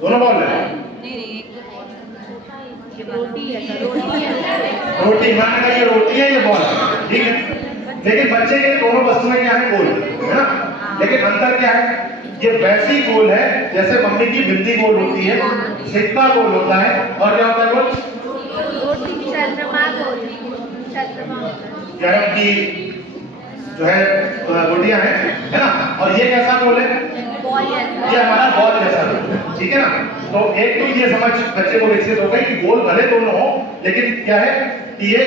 दोनों बॉल है। रोटी माने का ये रोटी है, ये बॉल है, ठीक है। लेकिन बच्चे के दोनों वस्तुएं क्या है, गोल है ना। लेकिन अंतर क्या है, ये वैसी गोल है जैसे मम्मी की बिंदी गोल होती है, सिक्का गोल होता है, और क्या होता है गोल, कैरम की जो है गोटियां है ना। और ये कैसा गोल है, ये हमारा बॉल जैसा गोल है, ठीक है ना। तो एक तो ये समझ बच्चे को विकसित हो गई कि गोल भले दोनों हो, लेकिन क्या है कि ये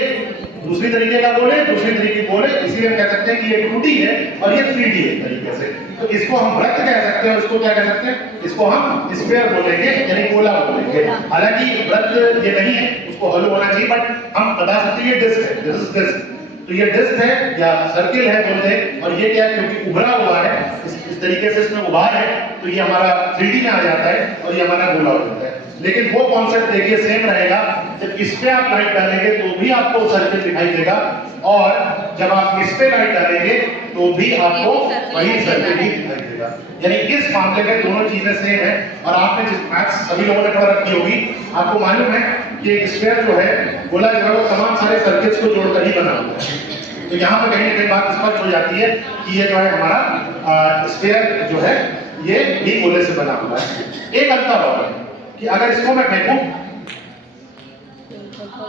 दूसरी तरीके का गोल है, दूसरी तरीके की गोल है, इसीलिए हम कह सकते हैं कि ये 2D है और ये 3D है तरीके से। तो इसको हम वृत्त कह सकते हैं, इसको क्या कह सकते हैं, इसको हम स्फीयर बोलेंगे, यानी गोला बोलेंगे। हालांकि वृत्त ये नहीं है, उसको हॉलो होना चाहिए, बट हम बता सकते हैं ये डिस्क है, दिस इज डिस्क। तो ये डिस्क है या सर्किल है बोलते हैं, और ये क्या है, क्योंकि उभरा हुआ है इस तरीके से, इसमें उभार है, तो ये हमारा 3D में आ जाता है और ये हमारा गोला हो जाता है। लेकिन वो कॉन्सेप्ट देखिए सेम रहेगा, जब इस पे आप लाइट डालेंगे तो भी आपको सर्किल दिखाई देगा, और जब आप इस पे लाइट डालेंगे तो भी आपको वही सर्किल ही दिखाई देगा। यानी इस मामले में दोनों चीजें सेम है। और आपने जिस मैथ्स सभी लोगों ने पढ़ रखी होगी, आपको मालूम है कि एक स्फीयर जो है, गोला जो है, वो तमाम सारे सर्किल्स को जोड़कर ही बना हुआ है। तो यहाँ पर कहीं ना कहीं बात स्पष्ट हो जाती है कि ये जो है हमारा स्फीयर जो है ये भी गोले से बना हुआ है। एक अंतर और है कि अगर इसको मैं फेंकूं,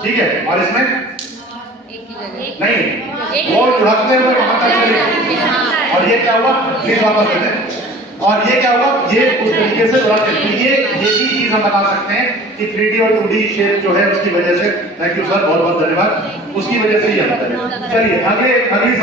ठीक है, और इसमें नहीं, वो लुढ़कते हुए वहां तक चले, और ये क्या हुआ, प्लीज वापस दे दें, और ये क्या हुआ, ये उस तरीके से लुढ़क गए। तो ये भी चीज हम बता सकते हैं कि 3D और 2D शेप जो है उसकी वजह से, थैंक यू सर, बहुत बहुत धन्यवाद, उसकी वजह से ये होता है। चलिए अगली